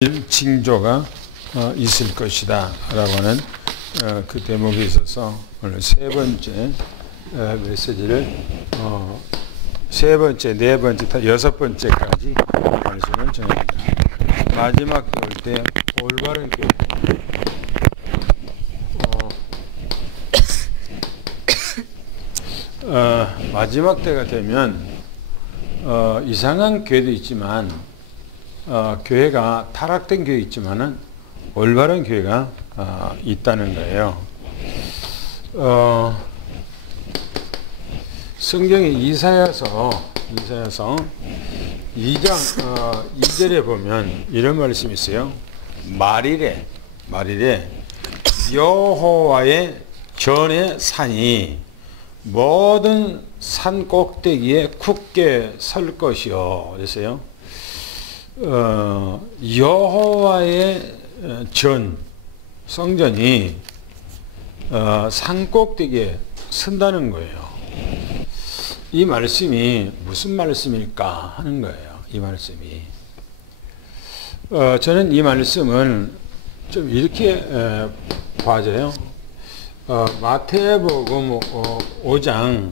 징조가 있을 것이다 라고 하는 그 대목에 있어서 오늘 세 번째 메시지를 세 번째, 네 번째, 여섯 번째까지 말씀을 전합니다. 마지막 때 올 때 올바른 교회, 마지막 때가 되면 이상한 교회도 있지만 교회가 타락된 교회 있지만은 올바른 교회가 있다는 거예요. 성경의 이사야서 2장 2절에 보면 이런 말씀이 있어요. 말이래 여호와의 전의 산이 모든 산 꼭대기에 굳게 설 것이요. 그랬어요. 여호와의 성전이 산 꼭대기에 선다는 거예요. 이 말씀이 무슨 말씀일까 하는 거예요. 이 말씀이 저는 이 말씀을 좀 이렇게 봐져요. 마태복음 5장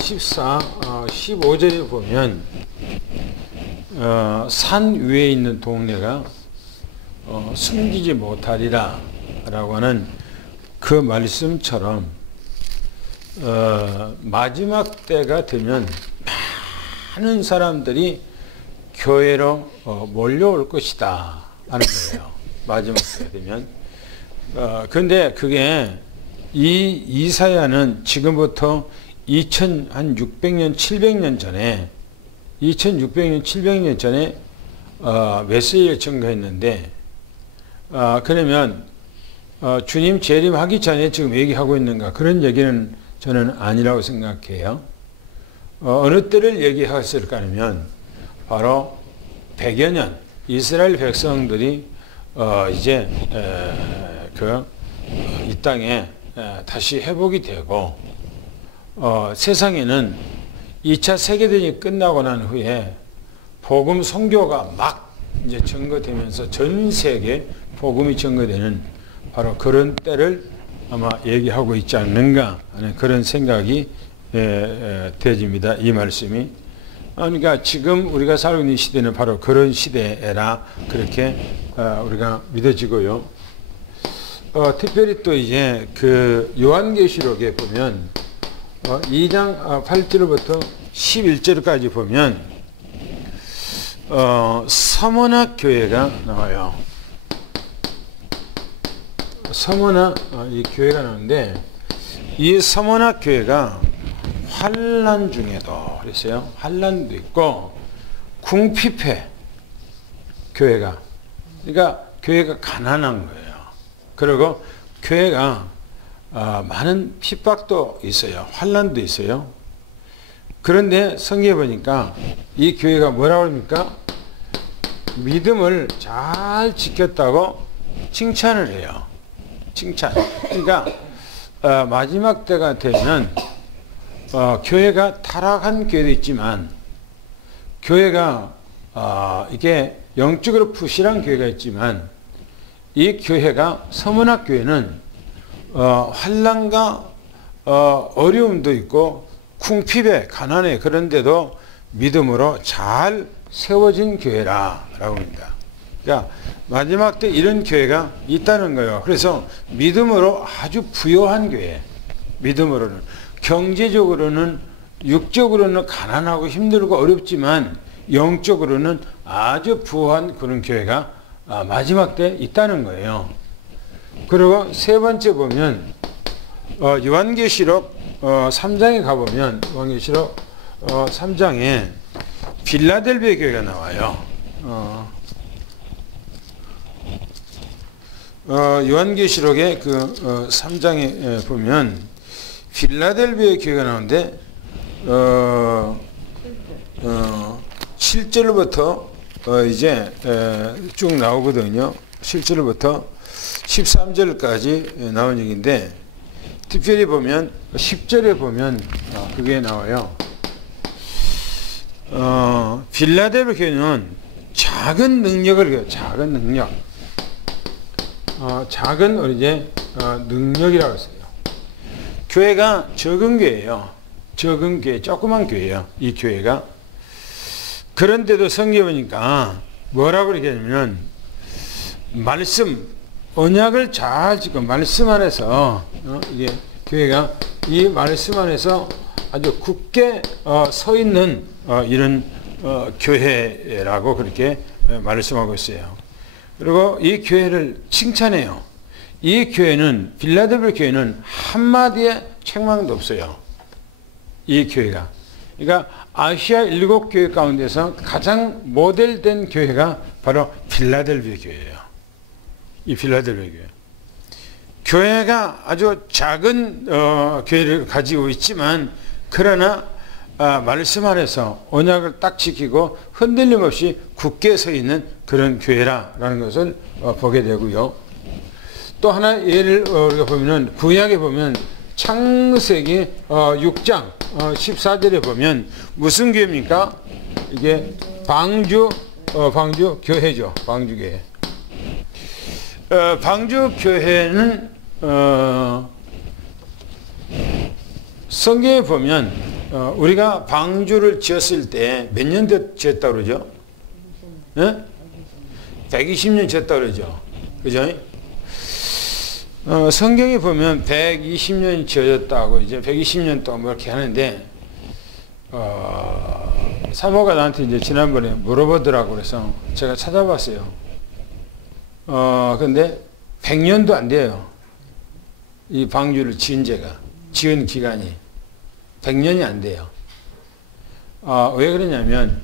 14, 15절에 보면 산 위에 있는 동네가 숨기지 못하리라 라고 하는 그 말씀처럼 마지막 때가 되면 많은 사람들이 교회로 몰려올 것이다 하는 거예요. 마지막 때가 되면. 근데 그게 이 이사야는 지금부터 2600년, 700년 전에 2600년, 700년 전에 메시지를 증거했는데 그러면 주님 재림하기 전에 지금 얘기하고 있는가? 그런 얘기는 저는 아니라고 생각해요. 어느 때를 얘기했을까 하면 바로 100여 년 이스라엘 백성들이 이제 이 땅에 다시 회복이 되고 세상에는 2차 세계대전이 끝나고 난 후에 복음 선교가 막 이제 증거되면서 전 세계 복음이 증거되는 바로 그런 때를 아마 얘기하고 있지 않는가 하는 그런 생각이 되집니다. 이 말씀이. 그러니까 지금 우리가 살고 있는 시대는 바로 그런 시대라 그렇게 우리가 믿어지고요. 특별히 또 이제 그 요한계시록에 보면 2장 8절부터 11절까지 보면 서머나 교회가 나와요. 서머나 이 교회가 나오는데 이 서머나 교회가 환난 중에도 그랬어요. 환난도 있고 궁핍해 교회가. 그러니까 교회가 가난한 거예요. 그리고 교회가 많은 핍박도 있어요. 환난도 있어요. 그런데 성경에 보니까 이 교회가 뭐라고 합니까? 믿음을 잘 지켰다고 칭찬을 해요. 칭찬. 그러니까 마지막 때가 되면 교회가 타락한 교회도 있지만 교회가 이게 영적으로 부실한 교회가 있지만 이 교회가 서문학 교회는 환난과 어려움도 있고 궁핍에 가난해 그런데도 믿음으로 잘 세워진 교회라고 합니다. 그러니까 마지막 때 이런 교회가 있다는 거예요. 그래서 믿음으로 아주 부유한 교회, 믿음으로는 경제적으로는 육적으로는 가난하고 힘들고 어렵지만 영적으로는 아주 부유한 그런 교회가 마지막 때 있다는 거예요. 그리고 세 번째 보면 요한계시록 3장에 가보면 요한계시록 3장에 빌라델비아 교회가 나와요. 요한계시록의 그 3장에 보면 빌라델비아 교회가 나오는데 7절부터 이제 쭉 나오거든요. 7절부터 13절까지 나온 얘기인데 특별히 보면 10절에 보면 그게 나와요. 빌라델비아 교회는 작은 능력을, 작은 능력. 작은 이제 능력이라고 했어요. 교회가 적은 교회예요. 적은 교회, 조그만 교회예요. 이 교회가. 그런데도 성경에 보니까 뭐라고 얘기하냐면 말씀, 언약을 잘 지고 말씀 안에서 이게 교회가 이 말씀 안에서 아주 굳게 서 있는 이런 교회라고 그렇게 말씀하고 있어요. 그리고 이 교회를 칭찬해요. 이 교회는, 빌라델비아 교회는 한마디의 책망도 없어요. 이 교회가. 그러니까 아시아 7교회 가운데서 가장 모델된 교회가 바로 빌라델비아 교회예요. 이 빌라델비아 교회. 교회가 아주 작은 교회를 가지고 있지만, 그러나 말씀 안에서 언약을 딱 지키고 흔들림 없이 굳게 서 있는 그런 교회라는 것을 보게 되고요. 또 하나 예를 우리가 보면은 구약에 보면 창세기 6장 14절에 보면 무슨 교회입니까? 이게 방주 교회죠. 방주 교회. 방주 교회는 성경에 보면 우리가 방주를 지었을 때 몇 년 지었다고 그러죠? 네? 120년 지었다고 그러죠. 그죠? 성경에 보면 120년이 지어졌다고 이제 120년 동안 뭐 이렇게 하는데, 사모가 나한테 이제 지난번에 물어보더라고. 그래서 제가 찾아봤어요. 근데 100년도 안 돼요. 이 방주를 지은 기간이 100년이 안 돼요. 왜 그러냐면,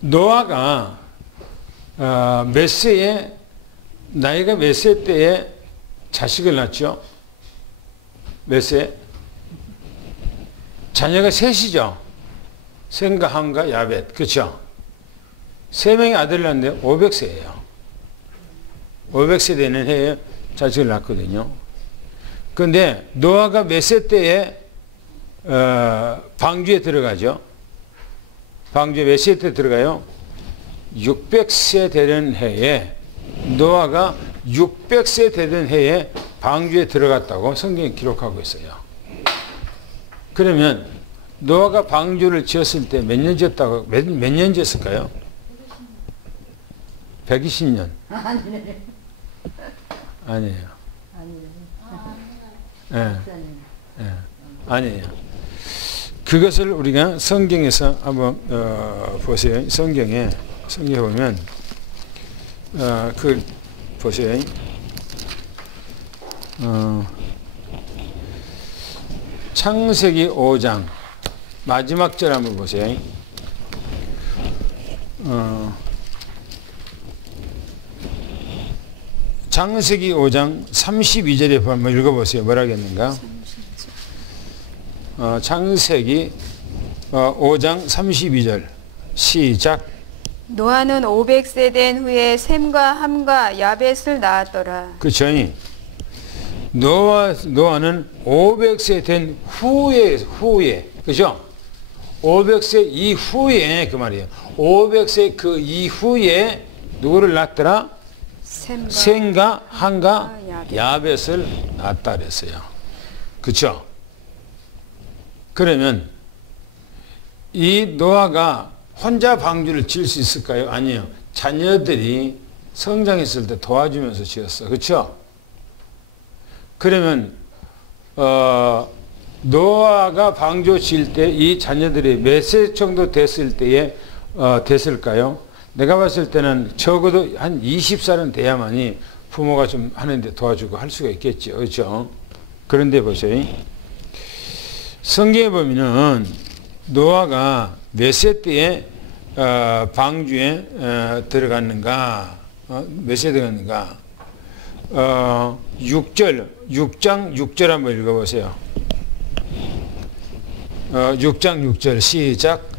노아가 나이가 몇 세 때에 자식을 낳죠? 몇 세? 자녀가 셋이죠. 셈과 함과 야벳. 그렇죠? 세 명의 아들을 낳는데 500세예요. 500세 되는 해에 자식을 낳거든요. 그런데 노아가 몇 세 때에 방주에 들어가죠? 방주에 몇 세 때 들어가요? 600세 되는 해에, 노아가 600세 되던 해에 방주에 들어갔다고 성경이 기록하고 있어요. 그러면 노아가 방주를 지었을 때 몇 년 지었다고, 몇 년 지었을까요? 120년. 아니에요. 네. 네. 아니에요. 그것을 우리가 성경에서 한번 보세요. 성경에 보면 보세요. 창세기 5장 마지막 절 한번 보세요. 창세기 5장 32절에 한번 읽어보세요. 뭐라겠는가? 창세기 5장 32절 시작. 노아는 500세 된 후에 셈과 함과 야벳을 낳았더라. 그렇죠. 노아는 500세 된 후에 그죠? 500세 이후에 그 말이에요. 500세 그 이후에 누구를 낳았더라? 셈과 함과 야벳을 낳았다 그랬어요. 그렇죠? 그러면 이 노아가 혼자 방주를 지을 수 있을까요? 아니에요. 자녀들이 성장했을 때 도와주면서 지었어. 그렇죠? 그러면 노아가 방주 지을 때 이 자녀들이 몇 세 정도 됐을 때에 됐을까요? 내가 봤을 때는 적어도 한 20살은 돼야만이 부모가 좀 하는데 도와주고 할 수가 있겠죠. 그렇죠? 그런데 보세요. 성경에 보면은 노아가 몇 세 때에 방주에 들어갔는가? 몇 세 들어갔는가? 6장 6절 한번 읽어보세요. 6장 6절 시작.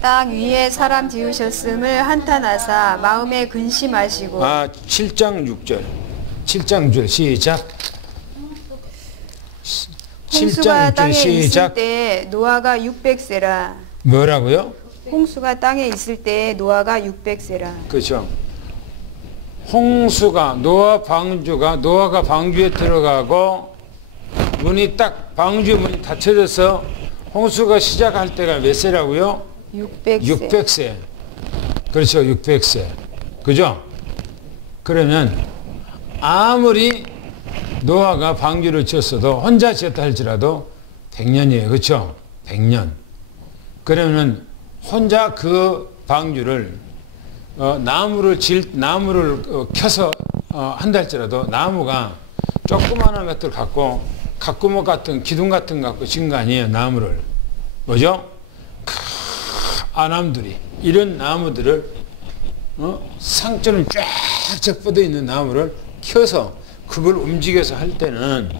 땅 위에 사람 지으셨음을 한탄하사 마음에 근심하시고. 7장 6절 시작. 홍수가 7장 땅에 있을 시작. 때 노아가 600세라. 뭐라고요? 홍수가 땅에 있을 때 노아가 600세라. 그렇죠. 홍수가 노아가 방주에 들어가고 문이 딱 방주 문이 닫혀져서 홍수가 시작할 때가 몇 세라고요? 600세. 600세. 그렇죠. 600세. 그죠? 그러면 아무리 노아가 방주를 지었어도 혼자 지었다 할지라도 100년이에요. 그렇죠? 100년. 그러면 혼자 그 방주를 나무를 켜서 한다 할지라도 나무가 조그마한 것들 갖고 가꾸목 같은 기둥 같은 거 갖고 지은 거 아니에요. 나무를. 뭐죠? 아남들이 이런 나무들을 상처럼 쫙쫙 뻗어 있는 나무를 켜서 그걸 움직여서 할 때는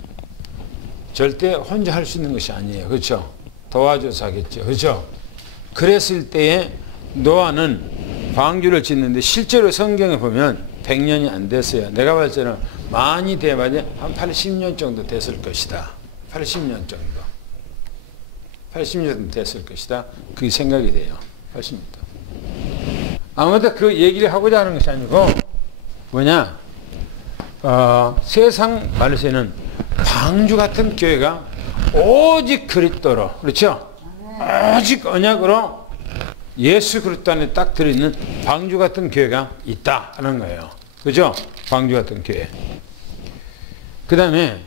절대 혼자 할 수 있는 것이 아니에요. 그렇죠? 도와줘서 하겠죠. 그렇죠? 그랬을 때에 노아는 방주를 짓는데 실제로 성경에 보면 100년이 안 됐어요. 내가 봤을 때는 많이 돼봐야 한 80년 정도 됐을 것이다. 80년 정도. 80년 됐을 것이다. 그게 생각이 돼요. 80년. 아무튼 그 얘기를 하고자 하는 것이 아니고 뭐냐? 세상 말세는 방주 같은 교회가 오직 그리스도로, 그렇죠? 오직 언약으로 예수 그리스도 안에 딱 들어있는 방주 같은 교회가 있다는 거예요. 그죠? 방주 같은 교회. 그 다음에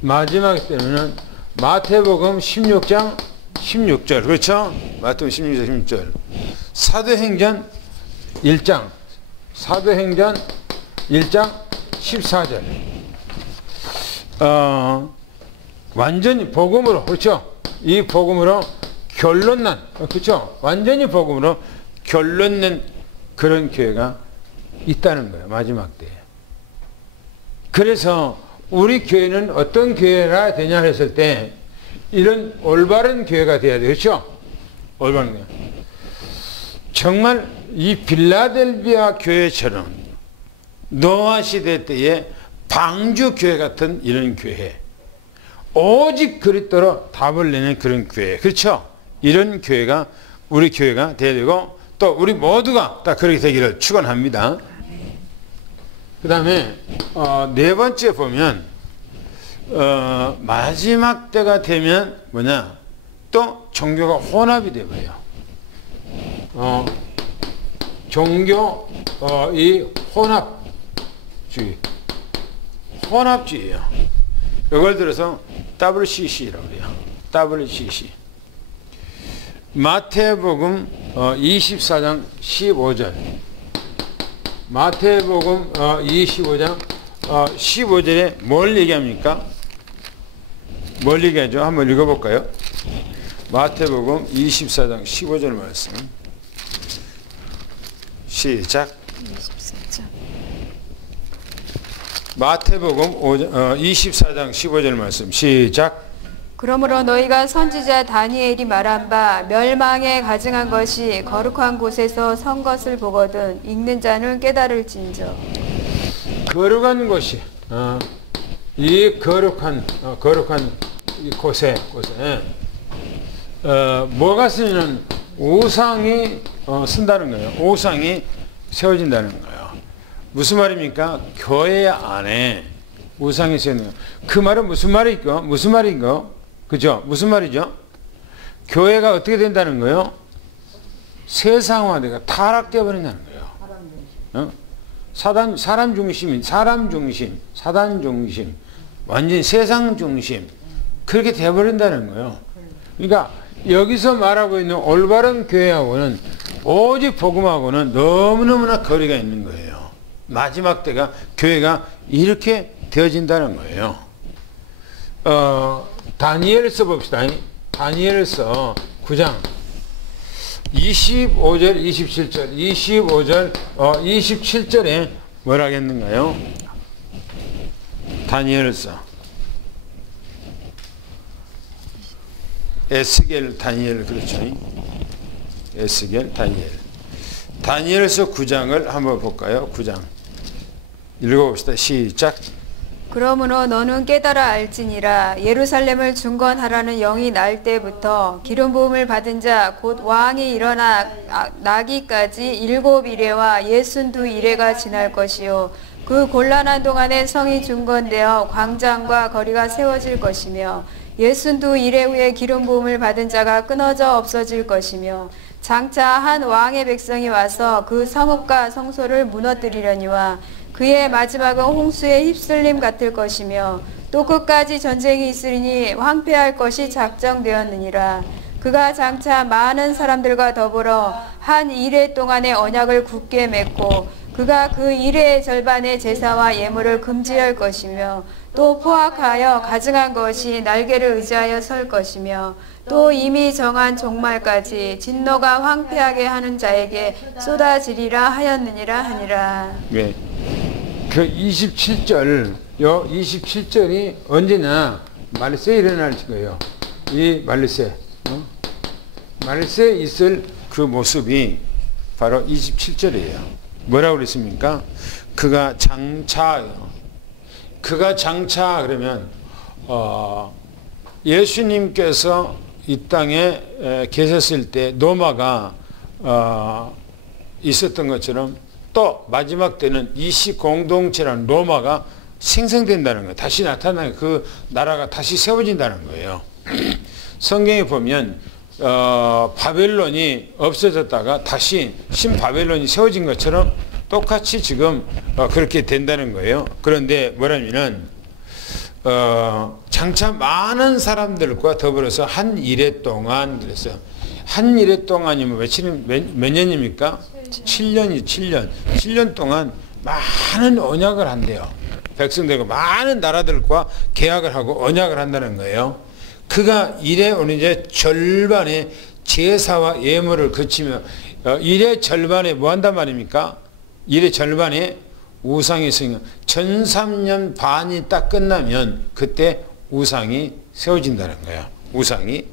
마지막 때는 마태복음 16장 16절. 그렇죠? 마태복음 16장 16절. 사도행전 1장. 사도행전 1장 14절. 완전히 복음으로, 그렇죠? 이 복음으로 결론난, 그렇죠? 완전히 복음으로 결론낸 그런 교회가 있다는 거예요. 마지막 때에. 그래서 우리 교회는 어떤 교회라 되냐 했을 때 이런 올바른 교회가 돼야 돼요. 그렇죠? 올바른 교회. 정말 이 빌라델비아 교회처럼 노아 시대 때의 방주 교회 같은 이런 교회. 오직 그리스도로 답을 내는 그런 교회. 그렇죠? 이런 교회가 우리 교회가 돼야 되고 또 우리 모두가 다 그렇게 되기를 축원합니다. 그 다음에 네 번째 보면 마지막 때가 되면 뭐냐? 또 종교가 혼합이 되고요. 종교 이 혼합주의예요. 이걸 들어서 WCC라고 그래요. WCC. 마태복음 24장 15절. 마태복음 25장 15절에 뭘 얘기합니까? 뭘 얘기하죠? 한번 읽어볼까요? 마태복음 24장 15절 말씀. 시작. 24장. 마태복음 24장 15절 말씀. 시작. 그러므로 너희가 선지자 다니엘이 말한 바 멸망에 가증한 것이 거룩한 곳에서 선 것을 보거든 읽는 자는 깨달을진저. 거룩한 곳이 이 거룩한 이 곳에 뭐가 쓰는 우상이 쓴다는 거예요. 우상이 세워진다는 거예요. 무슨 말입니까? 교회 안에 우상이 세우는 거예요. 그 말은 무슨 말인가? 그죠? 무슨 말이죠? 교회가 어떻게 된다는 거예요? 세상화되고 타락되어 버린다는 거예요. 사단 중심, 사단 중심, 완전히 세상 중심, 그렇게 되어버린다는 거예요. 그러니까 여기서 말하고 있는 올바른 교회하고는 오직 복음하고는 너무너무나 거리가 있는 거예요. 마지막 때가 교회가 이렇게 되어진다는 거예요. 다니엘서 봅시다. 다니엘서 9장 25절 27절 25절 27절에 뭐라 하겠는가요? 다니엘서 에스겔 다니엘 그렇죠? 에스겔 다니엘 다니엘서 9장을 한번 볼까요? 9장 읽어봅시다. 시작. 그러므로 너는 깨달아 알지니라. 예루살렘을 중건하라는 영이 날 때부터 기름 부음을 받은 자 곧 왕이 일어나 나기까지 7이레와 62이레가 지날 것이요 그 곤란한 동안에 성이 중건되어 광장과 거리가 세워질 것이며 62이레 후에 기름 부음을 받은 자가 끊어져 없어질 것이며 장차 한 왕의 백성이 와서 그 성읍과 성소를 무너뜨리려니와 그의 마지막은 홍수의 휩쓸림 같을 것이며 또 끝까지 전쟁이 있으리니 황폐할 것이 작정되었느니라. 그가 장차 많은 사람들과 더불어 한 이레 동안의 언약을 굳게 맺고 그가 그 이레의 절반의 제사와 예물을 금지할 것이며 또 포악하여 가증한 것이 날개를 의지하여 설 것이며 또 이미 정한 종말까지 진노가 황폐하게 하는 자에게 쏟아지리라 하였느니라 하니라. 네. 그 27절, 요 27절이 언제나 말세에 일어날 거예요. 이 말세, 말세에 있을 그 모습이 바로 27절이에요. 뭐라고 그랬습니까? 그가 장차예요. 그가 장차 그러면 예수님께서 이 땅에 계셨을 때 노마가 있었던 것처럼 또 마지막 때는 이시 공동체라는 로마가 생성된다는 거예요. 다시 나타나는 그 나라가 다시 세워진다는 거예요. 성경에 보면 바벨론이 없어졌다가 다시 신바벨론이 세워진 것처럼 똑같이 지금 그렇게 된다는 거예요. 그런데 뭐냐면은 장차 많은 사람들과 더불어서 한 이레 동안 그랬어요. 한 이레 동안이면 몇 년입니까? 7년이 7년. 7년 동안 많은 언약을 한대요. 백성들과 많은 나라들과 계약을 하고 언약을 한다는 거예요. 그가 이래 이제 절반의 제사와 예물을 거치며 이래 절반에 뭐 한단 말입니까? 이래 절반에 우상이 있으니까 1003년 반이 딱 끝나면 그때 우상이 세워진다는 거예요. 우상이.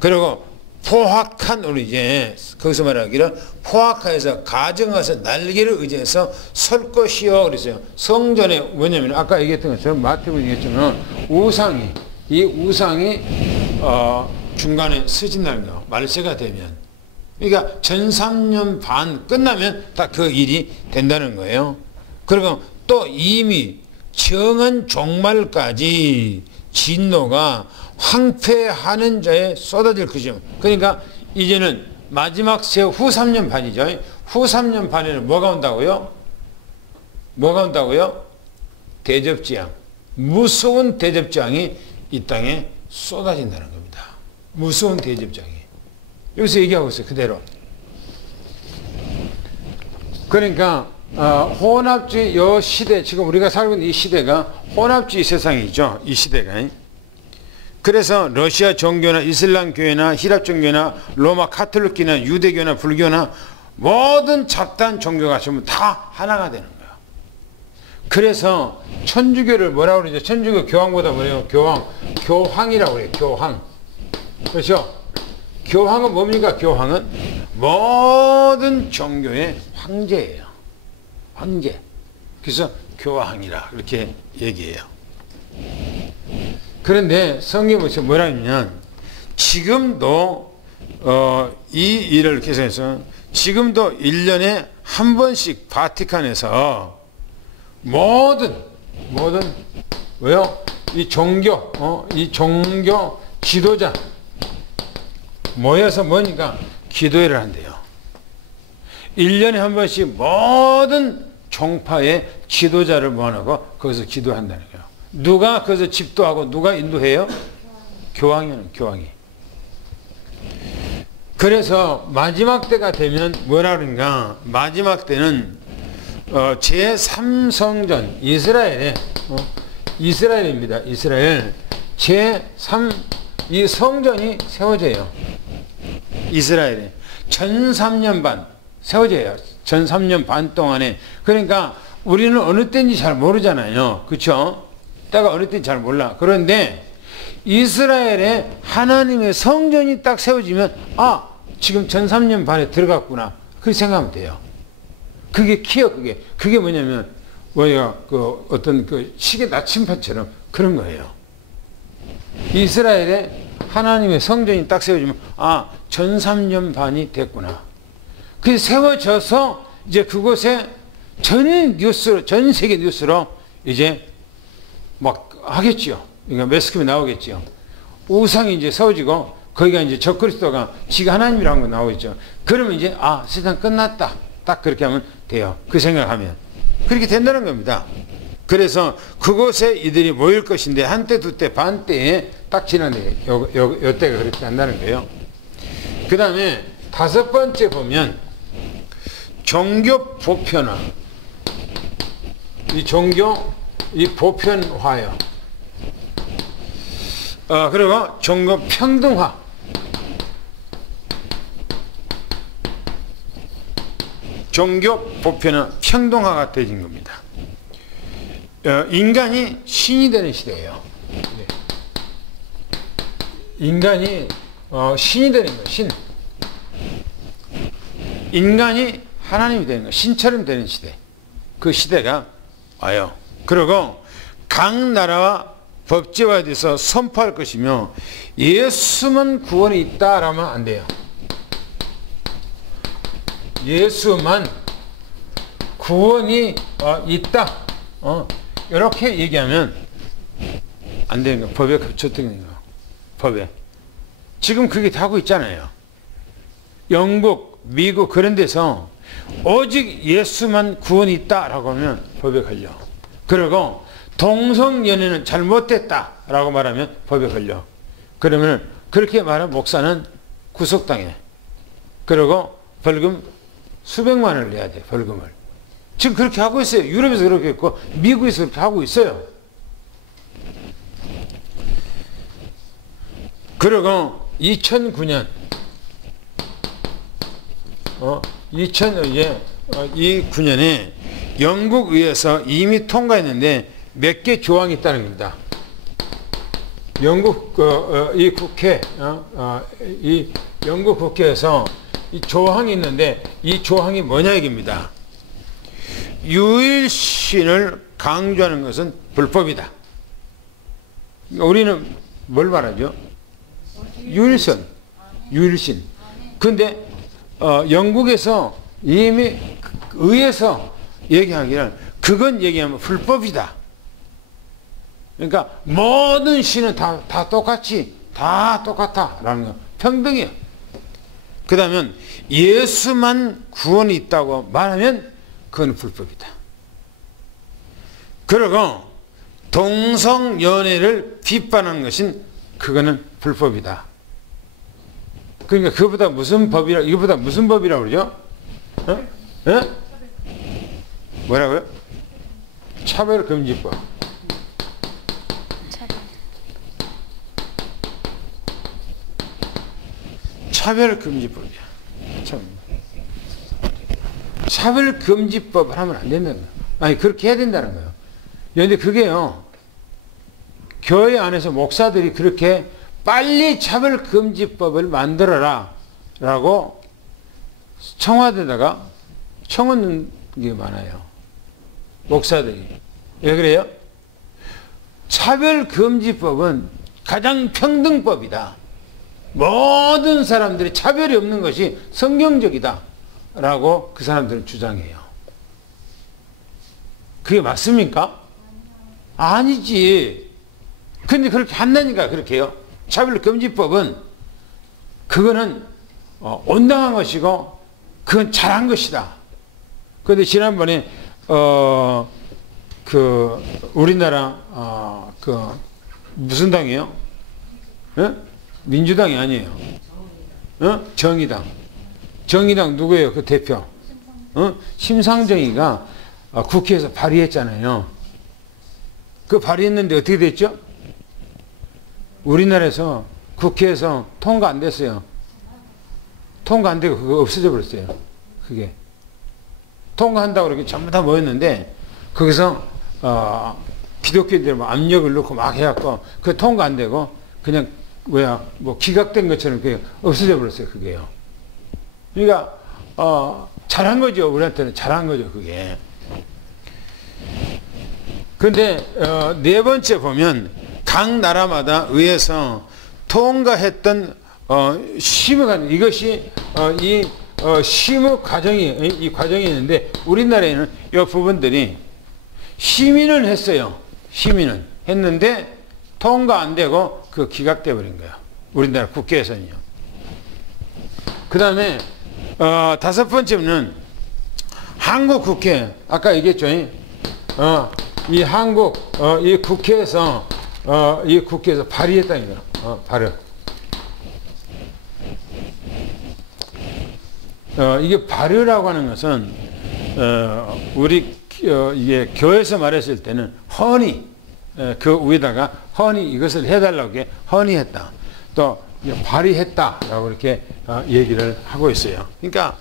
그리고 포악한 우리 이제 거기서 말하기를 포악하여서 가정하서 날개를 의지해서 설 것이요 그랬어요. 성전에 뭐냐면 아까 얘기했던 것처럼 마태복음 얘기했지만 우상이 이 우상이 중간에 서진다는 거 말세가 되면 그러니까 1003년 반 끝나면 딱 그 일이 된다는 거예요. 그리고 또 이미 정한 종말까지 진노가 황폐하는 자에 쏟아질 것이죠. 그러니까 이제는 마지막 후 3년 반이죠. 후 3년 반에는 뭐가 온다고요? 뭐가 온다고요? 대접재앙. 무서운 대접재앙이 이 땅에 쏟아진다는 겁니다. 무서운 대접재앙이. 여기서 얘기하고 있어요. 그대로. 그러니까 혼합주의 요 시대, 지금 우리가 살고 있는 이 시대가 혼합주의 세상이죠. 이 시대가. 그래서 러시아 종교나 이슬람 교회나 히랍 종교나 로마 카톨릭교나 유대교나 불교나 모든 잡다한 종교가 전부 다 하나가 되는 거예요. 그래서 천주교를 뭐라고 그러죠? 천주교 교황보다 뭐예요? 교황이라고 그래요. 교황. 그렇죠? 교황은 뭡니까? 교황은 모든 종교의 황제예요. 황제. 그래서 교황이라 그렇게 얘기해요. 그런데 성경에서 뭐라 하냐면 지금도 이 일을 계속해서 지금도 1년에 한 번씩 바티칸에서 모든 왜요? 이 종교 지도자 모여서 뭐니까 기도회를 한대요. 1년에 한 번씩 모든 종파의 지도자를 모아놓고 거기서 기도한다는 거예요. 누가 거기서 집도하고 누가 인도해요? 교황이. 그래서 마지막 때가 되면 뭐라 그런가? 마지막 때는 제3성전 이스라엘입니다. 이스라엘 제3 이 성전이 세워져요. 이스라엘에 1003년 반 세워져요. 1003년 반 동안에. 그러니까 우리는 어느 때인지 잘 모르잖아요. 그렇죠? 때가 어느 때인지 잘 몰라. 그런데 이스라엘에 하나님의 성전이 딱 세워지면 지금 1003년 반에 들어갔구나. 그렇게 생각하면 돼요. 그게 키요. 그게 뭐냐면 뭐야 그 어떤 그 시계 나침반처럼 그런 거예요. 이스라엘에 하나님의 성전이 딱 세워지면 아, 전 3년 반이 됐구나. 그 세워져서 이제 그곳에 전 뉴스로, 전 세계 뉴스로 이제 막 하겠지요. 그러니까 매스컴이 나오겠지요. 우상이 이제 세워지고 거기가 이제 적그리스도가 지가 하나님이라는 거 나오겠죠. 그러면 이제 아, 세상 끝났다. 딱 그렇게 하면 돼요. 그 생각하면. 그렇게 된다는 겁니다. 그래서 그곳에 이들이 모일 것인데 한때 두때 반때에 딱 지나네. 요 때가 그렇게 한다는 거예요. 그 다음에 5번째 보면 종교 보편화. 이 종교 이 보편화요. 그리고 종교 평등화. 종교 보편화 평등화가 되어진 겁니다. 인간이 신이 되는 시대예요. 인간이 신이 되는 거예요. 신. 인간이 하나님이 되는 거예요. 신처럼 되는 시대. 그 시대가 와요. 그리고 각 나라와 법제화에 대해서 선포할 것이며 예수만 구원이 있다라면 안 돼요. 예수만 구원이 있다. 이렇게 얘기하면 안 되는 거예요. 법에 겹쳐뜨리는 거예요. 법에. 지금 그게 다 하고 있잖아요. 영국, 미국 그런 데서 오직 예수만 구원이 있다라고 하면 법에 걸려. 그리고 동성연애는 잘못됐다라고 말하면 법에 걸려. 그러면 그렇게 말한 목사는 구속당해. 그리고 벌금 수백만 원을 내야 돼. 벌금을. 지금 그렇게 하고 있어요. 유럽에서 그렇게 했고 미국에서 그렇게 하고 있어요. 그리고 2009년 이 9년에 영국 의회에서 이미 통과했는데 몇 개 조항이 있다는 겁니다. 영국 이 국회 이 영국 국회에서 이 조항이 있는데 이 조항이 뭐냐 얘기입니다. 유일신을 강조하는 것은 불법이다. 우리는 뭘 말하죠? 유일신. 근데 영국에서 이미 의해서 얘기하기를 그건 얘기하면 불법이다. 그러니까 모든 신은 다 똑같이 다 똑같다라는 거. 평등이에요. 그 다음에 예수만 구원이 있다고 말하면 그건 불법이다. 그리고 동성연애를 비판하는 것은 그거는 불법이다. 그러니까 그보다 무슨 법이라 이거보다 무슨 법이라고 그러죠? 뭐라고요? 차별금지법. 차별금지법이야. 차별금지법을 하면 안 된다는 거예요. 아니 그렇게 해야 된다는 거예요. 그런데 그게요. 교회 안에서 목사들이 그렇게 빨리 차별금지법을 만들어라 라고 청와대에다가 청하는 게 많아요. 목사들이. 왜 그래요? 차별금지법은 가장 평등법이다. 모든 사람들이 차별이 없는 것이 성경적이다 라고 그 사람들은 주장해요. 그게 맞습니까? 아니지. 근데 그렇게 한다니까 그렇게 해요. 차별금지법은 그거는 온당한 것이고 그건 잘한 것이다. 그런데 지난번에 그 우리나라 그 무슨 당이에요? 민주당이 아니에요. 정의당. 정의당 누구예요? 그 대표. 심상정이가 국회에서 발의했잖아요. 그 발의했는데 어떻게 됐죠? 우리나라에서 국회에서 통과 안 됐어요. 통과 안 되고 그거 없어져 버렸어요. 그게. 통과한다고 그렇게 전부 다 모였는데 거기서 기독교인들 압력을 넣고 막 해갖고 그 통과 안 되고 그냥 뭐 기각된 것처럼 그게 없어져 버렸어요. 그게요. 그러니까 잘한 거죠. 우리한테는 잘한 거죠. 그게. 근데 네 번째 보면 각 나라마다 의해서 통과했던 심의 이것이 이 심의 과정이 있는데 우리나라에는 이 부분들이 심의는 했어요. 심의는 했는데 통과 안 되고 그 기각돼 버린 거야. 우리나라 국회에서는요. 그 다음에 다섯 번째는 한국 국회 아까 얘기했죠. 이 한국 이 국회에서 발의했다는 거야. 발의. 이게 발의라고 하는 것은 우리 이게 교회에서 말했을 때는 헌의 그 위에다가 헌의 이것을 해달라고 헌의했다. 또 발의했다라고 이렇게 얘기를 하고 있어요. 그러니까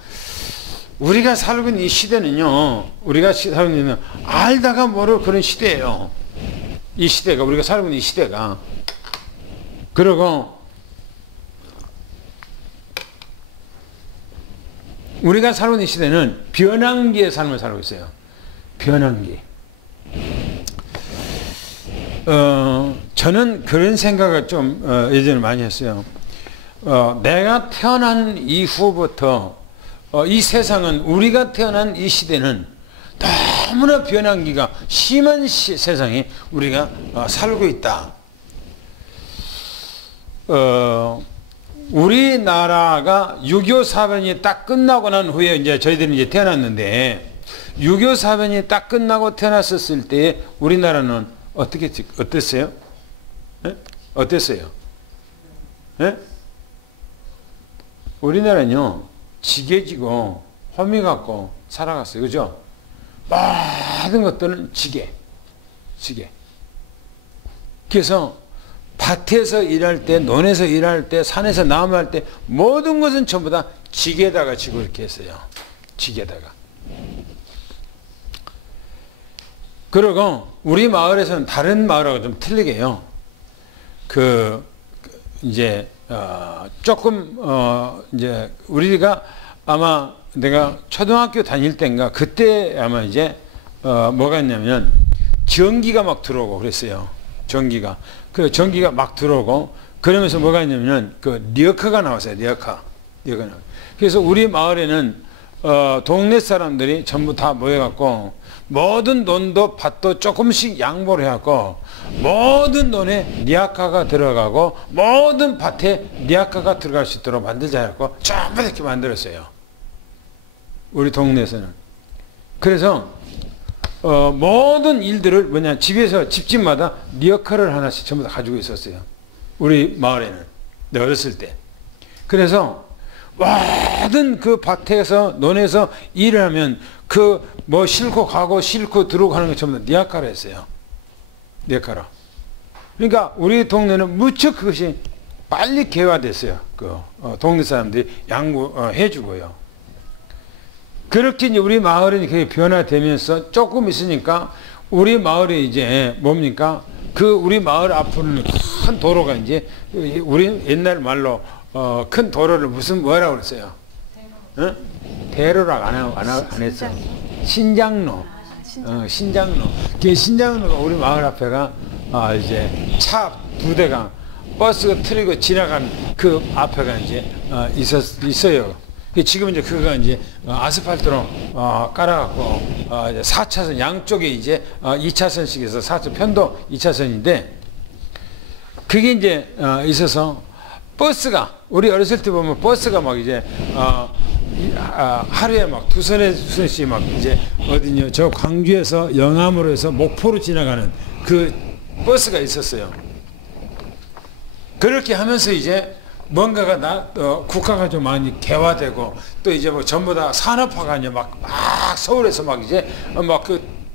우리가 살고 있는 이 시대는요. 우리가 살고 있는 알다가 모를 그런 시대예요. 이 시대가 우리가 살고 있는 이 시대가. 그리고 우리가 살고 있는 시대는 변환기의 삶을 살고 있어요. 변환기. 저는 그런 생각을 좀 예전에 많이 했어요. 내가 태어난 이후부터 이 세상은 우리가 태어난 이 시대는 너무나 변환기가 심한 세상에 우리가 살고 있다. 우리나라가 6.25 사변이 딱 끝나고 난 후에 이제 저희들이 이제 태어났는데 6.25 사변이 딱 끝나고 태어났었을 때 우리나라는 어땠어요? 네? 어땠어요? 네? 우리나라는요 지게지고 호미 갖고 살아갔어요. 그죠? 모든 것들은 지게. 그래서 밭에서 일할 때, 논에서 일할 때, 산에서 나무할 때 모든 것은 전부 다 지게다가 지고 이렇게 했어요. 지게다가. 그리고 우리 마을에서는 다른 마을하고 좀 틀리게 해요. 이제 조금 이제 우리가 아마 내가 초등학교 다닐 때인가 그때 아마 이제 뭐가 있냐면 전기가 막 들어오고 그랬어요. 전기가 막 들어오고 그러면서 뭐가 있냐면 리어카가 나왔어요. 리어카. 그래서 우리 마을에는 동네 사람들이 전부 다 모여갖고 모든 논도 밭도 조금씩 양보를 해갖고 모든 논에 리아카가 들어가고 모든 밭에 리아카가 들어갈 수 있도록 만들자 해갖고 전부 이렇게 만들었어요. 우리 동네에서는. 그래서 모든 일들을 집집마다 리어카를 하나씩 전부 다 가지고 있었어요. 우리 마을에는. 내가 어렸을 때. 그래서 모든 그 밭에서 논에서 일을 하면 싣고 가고 싣고 들어오고 하는 거 전부 다 리아카로 했어요. 리아카로. 그러니까 우리 동네는 무척 그것이 빨리 개화됐어요. 동네 사람들이 양보해주고요. 그렇게 이제 우리 마을이 그게 변화되면서 조금 있으니까 우리 마을이 이제 뭡니까? 우리 마을 앞으로는 큰 도로가 이제 우리 옛날 말로 큰 도로를 뭐라고 그랬어요? 대로라고 안 했어. 신장로. 신장로. 신장로가 우리 마을 앞에가 이제 차 2대가 버스가 틀리고 지나간 그 앞에가 이제 있어요. 지금 이제 그거가 이제 아스팔트로 깔아갖고 이제 4차선 양쪽에 이제 2차선씩에서 4차선 편도 2차선인데 그게 이제 있어서 버스가 우리 어렸을 때 보면 버스가 막 이제 하루에 막 두 선씩 막 이제 어디냐 저 광주에서 영암으로 해서 목포로 지나가는 그 버스가 있었어요. 그렇게 하면서 이제 뭔가가 국가가 좀 많이 개화되고 또 이제 뭐 전부 다 산업화가 이제 막 서울에서 막 이제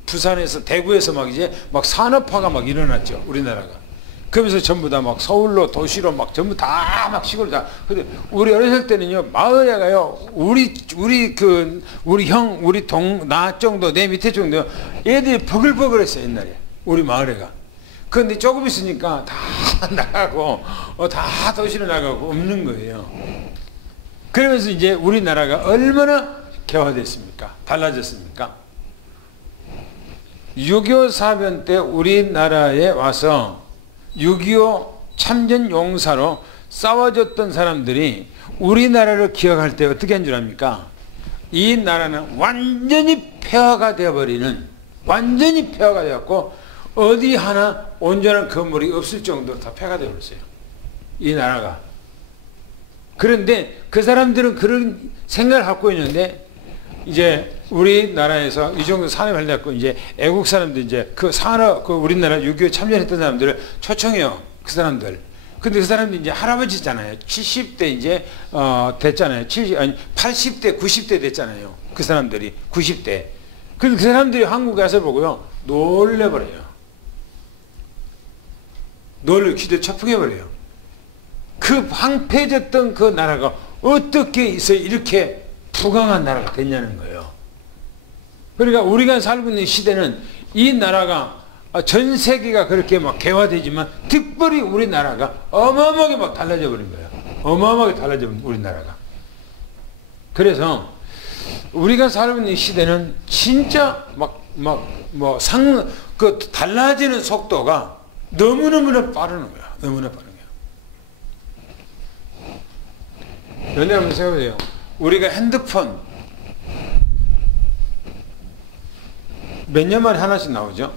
부산에서 대구에서 막 이제 막 산업화가 막 일어났죠. 우리나라가. 그러면서 전부 다 막 서울로 도시로 막 전부 다 막 시골 다. 근데 우리 어렸을 때는요 마을에 가요 우리 형 우리 나 정도 내 밑에 정도 애들이 버글버글했어요 옛날에 우리 마을에가. 그런데 조금 있으니까 다 나가고 다 도시로 나가고 없는 거예요. 그러면서 이제 우리나라가 얼마나 개화됐습니까? 달라졌습니까? 6.25 사변 때 우리나라에 와서 6.25 참전 용사로 싸워줬던 사람들이 우리나라를 기억할 때 어떻게 한 줄 압니까? 이 나라는 완전히 폐허가 되어버리는, 완전히 폐허가 되었고 어디 하나 온전한 건물이 없을 정도로 다 폐허가 되어버렸어요. 이 나라가. 그런데 그 사람들은 그런 생각을 갖고 있는데 이제 우리나라에서 이 정도 산업이 됐고 이제 애국 사람들 이제 그 산업, 그 우리나라 6.25 참전했던 사람들을 초청해요. 그 사람들. 근데 그 사람들이 이제 할아버지잖아요. 70대 이제, 됐잖아요. 80대, 90대 됐잖아요. 그 사람들이. 90대. 그 사람들이 한국에 와서 보고요. 놀래버려요. 기대 처풍해버려요. 그 황폐해졌던 그 나라가 어떻게 해서 이렇게 부강한 나라가 됐냐는 거예요. 그러니까 우리가 살고 있는 시대는 이 나라가 전 세계가 그렇게 막 개화되지만 특별히 우리나라가 어마어마하게 막 달라져 버린 거예요. 어마어마하게 달라져 버린 우리나라가. 그래서 우리가 살고 있는 시대는 진짜 그 달라지는 속도가 너무너무나 빠르는 거야. 너무나 빠른 거야. 연애 한번 생각해보세요. 우리가 핸드폰 몇 년 만에 하나씩 나오죠?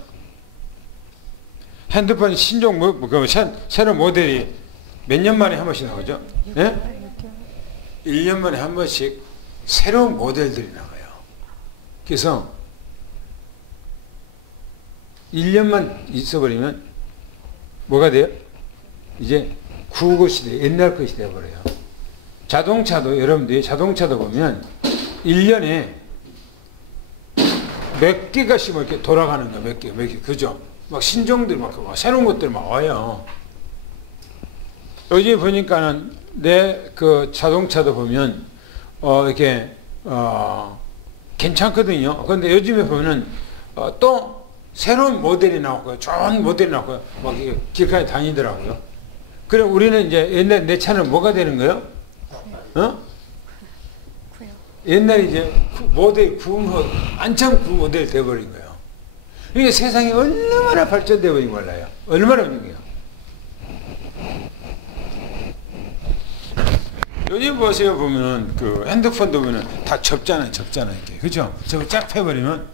핸드폰 신종, 새로운 모델이 몇 년 만에 한 번씩 나오죠? 예? 1년 만에 한 번씩 새로운 모델들이 나와요. 그래서 1년만 있어버리면 뭐가 돼요? 이제 구고 시대, 옛날 것이 되어버려요. 자동차도, 여러분들이 자동차도 보면 1년에 몇 개가씩 이렇게 돌아가는 거야. 몇 개, 그죠? 막 신종들이 막 새로운 것들이 막 와요. 요즘 보니까는 내 그 자동차도 보면 이렇게 괜찮거든요. 그런데 요즘에 보면은 또 새로운 모델이 나오고요. 좋은 모델이 나오고요. 막 길가에 다니더라고요. 그럼 우리는 이제 옛날 내 차는 뭐가 되는 거예요? 옛날에 이제 모델 한참 구 모델이 돼버린 거예요. 이게 세상이 얼마나 발전되어 버린 걸 몰라요. 얼마나 버린 요즘 보세요. 보면은 그 핸드폰도 보면은 다 접잖아요. 이렇게. 그죠? 저거 쫙 펴버리면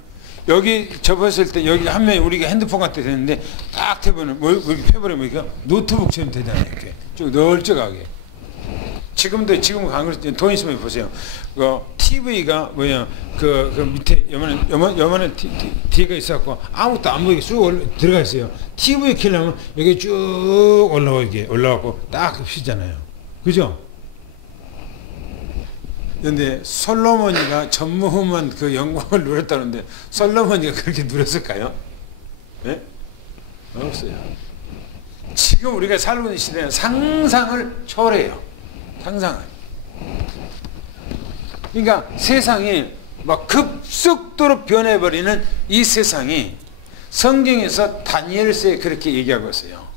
여기 접었을 때 여기 한 명이 우리가 핸드폰 같아 되는데 딱 펴버리면 이렇게 펴버리면 이게 노트북처럼 되잖아요. 이렇게 쭉 널쩍하게. 지금 간 거 돈 있으면 보세요. 그 TV가 뭐야 그 밑에 요만한 TV가 있었고 아무것도 안 보이게 쑥 들어가 있어요. TV 켜려면 여기 쭉 올라가고 딱 펴잖아요. 그죠? 그런데 솔로몬이가 전무후무한 그 영광을 누렸다는데 솔로몬이가 그렇게 누렸을까요? 네? 없어요. 지금 우리가 살고 있는 시대는 상상을 초월해요. 상상을. 그러니까 세상이 막 급속도로 변해버리는 이 세상이 성경에서 다니엘서에 그렇게 얘기하고 있어요.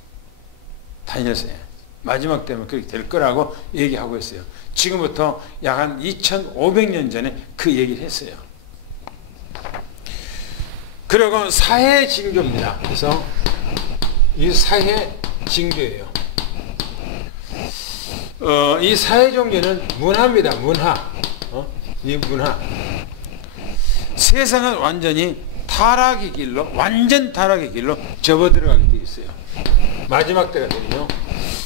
다니엘서에. 마지막 때면 그렇게 될 거라고 얘기하고 있어요. 지금부터 약 한 2500년 전에 그 얘기를 했어요. 그리고 사회 징조입니다. 그래서 이 사회 징조예요. 이 사회 종교는 문화입니다. 문화. 이 문화. 세상은 완전 타락의 길로 접어들어가게 되어 있어요. 마지막 때가 되면요.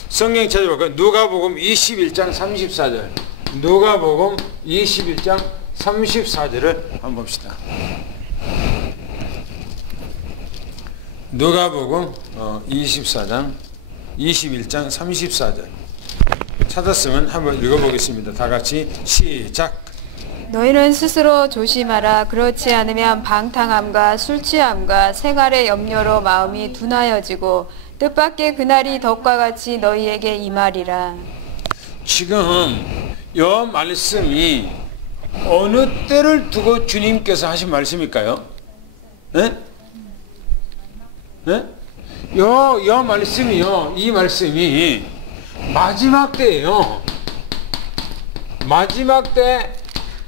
성경 찾아볼까요? 누가복음 21장 34절. 누가복음 21장 34절을 한번 봅시다. 누가복음 21장 34절. 찾았으면 한번 읽어보겠습니다. 다 같이 시작. 너희는 스스로 조심하라. 그렇지 않으면 방탕함과 술취함과 생활의 염려로 마음이 둔하여지고 뜻밖의 그날이 덕과 같이 너희에게 임하리라. 지금 이 말씀이 어느 때를 두고 주님께서 하신 말씀일까요? 네? 네? 이 말씀이요. 이 말씀이 마지막 때예요. 마지막 때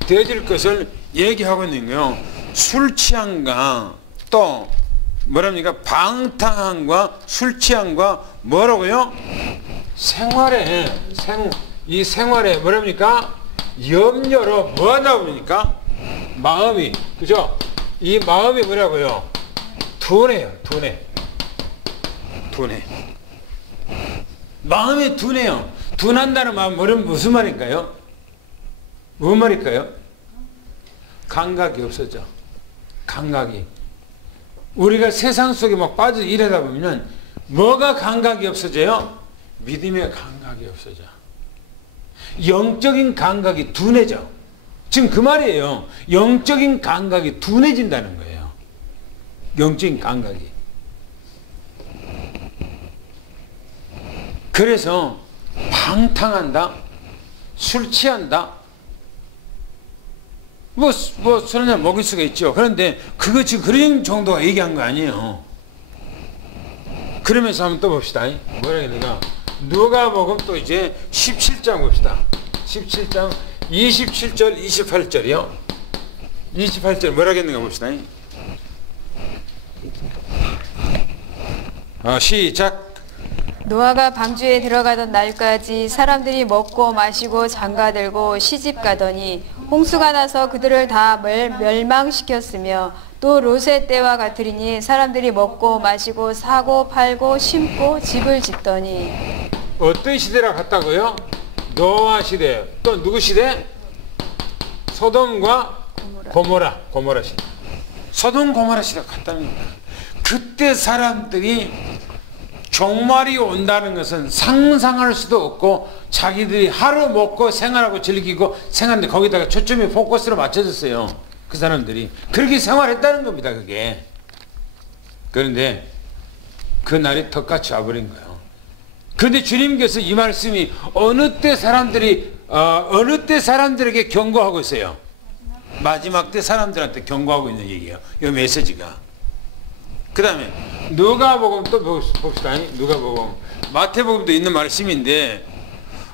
되어질 것을 얘기하고 있는 거예요. 술 취함과 또 뭐랍니까? 방탕함과 술 취함과 뭐라고요? 이 생활에 뭐랍니까? 염려로 뭐 하나 보니까 마음이, 그죠? 이 마음이 뭐라고요? 둔해요. 마음이 둔해요. 둔한다는 말은 무슨 말일까요? 무슨 말일까요? 감각이 없어져. 감각이. 우리가 세상 속에 막 빠져 이러다 보면 뭐가 감각이 없어져요? 믿음의 감각이 없어져. 영적인 감각이 둔해져. 지금 그 말이에요. 영적인 감각이 둔해진다는 거예요. 영적인 감각이. 그래서 방탕한다, 술 취한다, 술 한잔 먹을 수가 있죠. 그런데 그거 지금 그런 정도가 얘기한 거 아니에요. 그러면서 한번 또 봅시다. 뭐라 해야 되나? 누가복음 또 이제 17장 봅시다. 17장 27절 28절이요. 28절 뭐라 하겠는가 봅시다. 시작. 노아가 방주에 들어가던 날까지 사람들이 먹고 마시고 장가들고 시집가더니 홍수가 나서 그들을 다 멸망시켰으며 또 롯의 때와 같으리니 사람들이 먹고 마시고 사고 팔고 심고 집을 짓더니. 어떤 시대라 같다고요? 노아 시대. 또 누구 시대? 소돔과 고모라 시대. 소돔 고모라 시대 같다는 거야. 그때 사람들이 종말이 온다는 것은 상상할 수도 없고 자기들이 하루 먹고 생활하고 즐기고 생활하는데 거기다가 초점이 포커스로 맞춰졌어요. 그 사람들이 그렇게 생활했다는 겁니다. 그게. 그런데 그 날이 턱같이 와버린 거예요. 그런데 주님께서 이 말씀이 어느 때 사람들에게 경고하고 있어요. 마지막 때 사람들한테 경고하고 있는 얘기예요. 이 메시지가. 그 다음에 누가복음 또 봅시다. 누가복음. 마태복음도 있는 말씀인데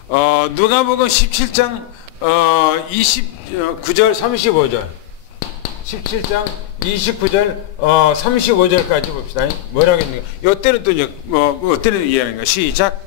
누가복음 17장 29절 35절 17장 29절 35절까지 봅시다. 뭐라고 했는가? 이때는 또 이제 어때는 이해하는가? 시작.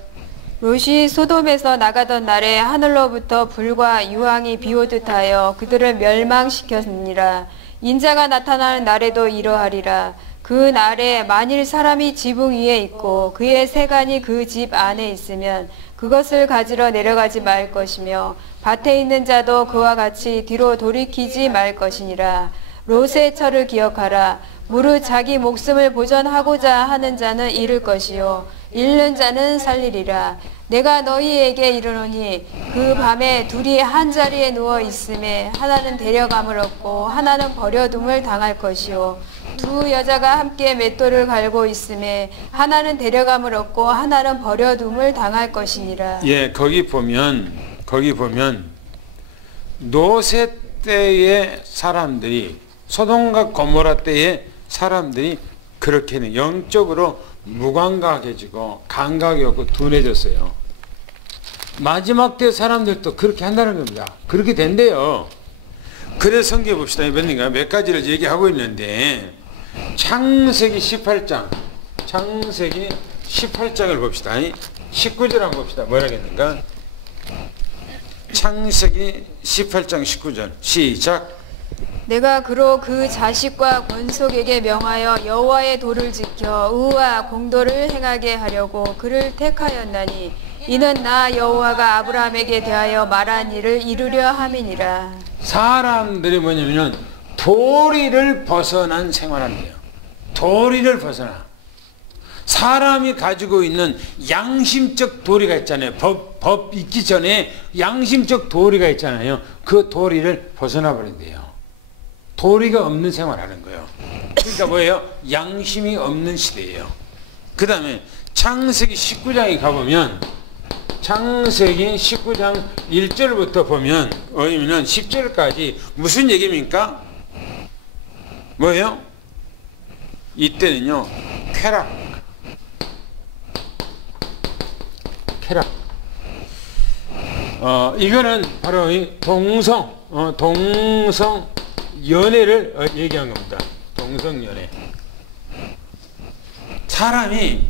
롯이 소돔에서 나가던 날에 하늘로부터 불과 유황이 비오듯 하여 그들을 멸망시켰느니라. 인자가 나타나는 날에도 이러하리라. 그 날에 만일 사람이 지붕 위에 있고 그의 세간이 그 집 안에 있으면 그것을 가지러 내려가지 말 것이며 밭에 있는 자도 그와 같이 뒤로 돌이키지 말 것이니라. 롯의 철을 기억하라. 무릇 자기 목숨을 보전하고자 하는 자는 잃을 것이요 잃는 자는 살리리라. 내가 너희에게 이르노니 그 밤에 둘이 한 자리에 누워 있음에 하나는 데려감을 얻고 하나는 버려둠을 당할 것이요 두 여자가 함께 맷돌을 갈고 있음에 하나는 데려감을 얻고 하나는 버려둠을 당할 것이니라. 예, 거기 보면 노세 때의 사람들이 소돔과 고모라 때의 사람들이 그렇게는 영적으로 무감각해지고 감각이 없고 둔해졌어요. 마지막 때 사람들도 그렇게 한다는 겁니다. 그렇게 된대요. 그래서 성경에 봅시다. 몇 가지를 얘기하고 있는데 창세기 18장 을 봅시다. 19절 한번 봅시다. 뭐라겠는가? 창세기 18장 19절 시작. 내가 그로 그 자식과 권속에게 명하여 여호와의 도를 지켜 의와 공도를 행하게 하려고 그를 택하였나니 이는 나 여호와가 아브라함에게 대하여 말한 일을 이루려 함이니라. 사람들이 뭐냐면 도리를 벗어난 생활한대요. 도리를 벗어나. 사람이 가지고 있는 양심적 도리가 있잖아요. 법 있기 전에 양심적 도리가 있잖아요. 그 도리를 벗어나 버린대요. 도리가 없는 생활하는 거예요. 그러니까 뭐예요? 양심이 없는 시대예요. 그 다음에 창세기 19장에 가보면 창세기 19장 1절부터 보면 어디면 10절까지 무슨 얘기입니까? 뭐예요? 이때는요 쾌락 이거는 바로 이 동성 연애를 얘기한 겁니다. 동성 연애. 사람이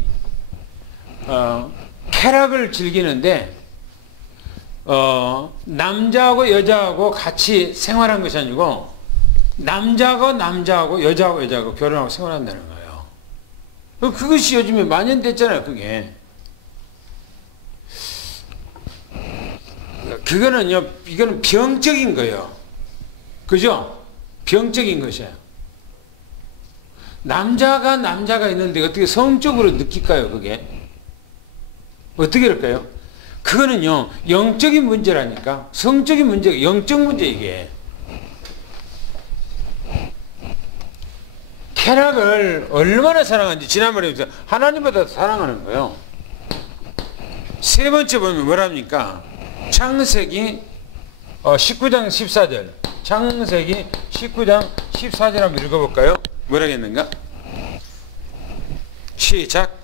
쾌락을 즐기는데 남자하고 여자하고 같이 생활한 것이 아니고 남자하고 여자하고 결혼하고 생활한다는 거예요. 그것이 요즘에 만연됐잖아요. 그게. 이거는 병적인 거예요. 그죠? 병적인 것이에요. 남자가 있는데 어떻게 성적으로 느낄까요, 그게? 어떻게 그럴까요? 그거는요, 영적인 문제라니까. 성적인 문제가 영적 문제, 이게. 쾌락을 얼마나 사랑하는지 지난번에 하나님보다 사랑하는 거예요. 세 번째 보면 뭐랍니까? 창세기 19장 14절. 창세기 19장 14절 한번 읽어볼까요? 뭐라겠는가? 시작.